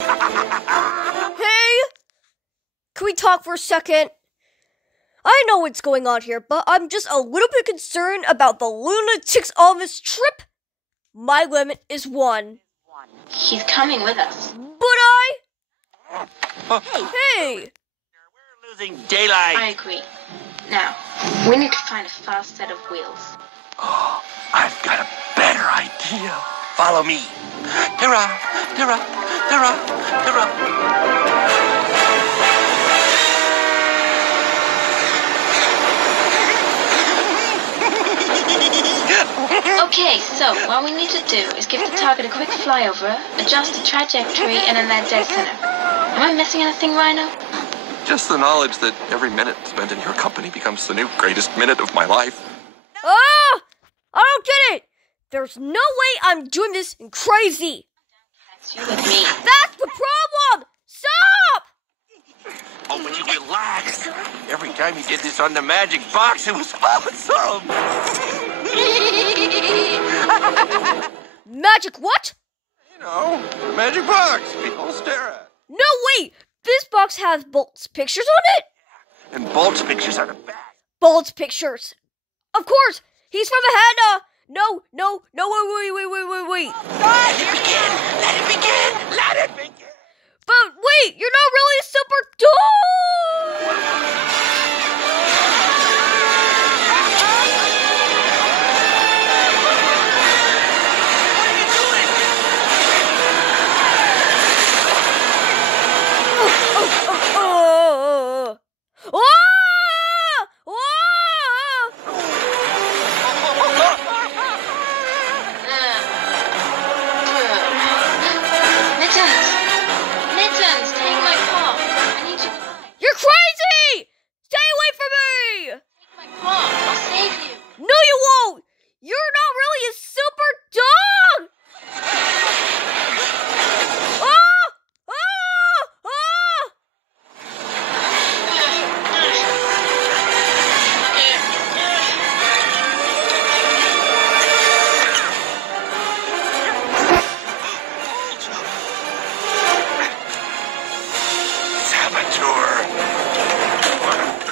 Hey! Can we talk for a second? I know what's going on here, but I'm just a little bit concerned about the lunatics on this trip. My limit is 1. He's coming with us. But Hey! We're losing daylight. I agree. Now, we need to find a fast set of wheels. Oh, I've got a better idea. Follow me. Tara, Tara, Tara, Tara. Okay, so what we need to do is give the target a quick flyover, adjust the trajectory, and then land dead center. Am I missing anything, Rhino? Just the knowledge that every minute spent in your company becomes the new greatest minute of my life. Ah! I don't get it! There's no way I'm doing this crazy! That's you with me. That's the problem! Stop! Oh, but you relax. Every time you did this on the magic box, it was awesome. Magic what? You know, the magic box people stare at. No, wait! This box has Bolt's pictures on it? And Bolt's pictures on the back. Bolt's pictures. Of course! He's from the head, No, wait. Let it begin! Let it begin! Let it begin! But wait, you're not really a super dog! Mittens, take my paw. I need you to fly. You're crazy! Stay away from me! Take my paw. I'll save you. No, you won't! You're not really a super dog!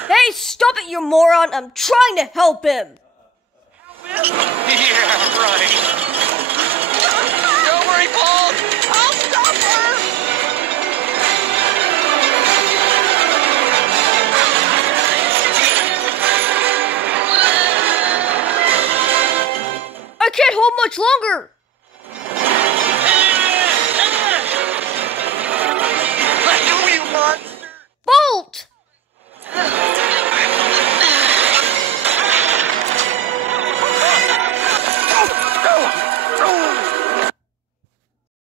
Hey, stop it, you moron! I'm trying to help him! Yeah, right. Don't worry, Bolt. I'll stop her. I can't hold much longer!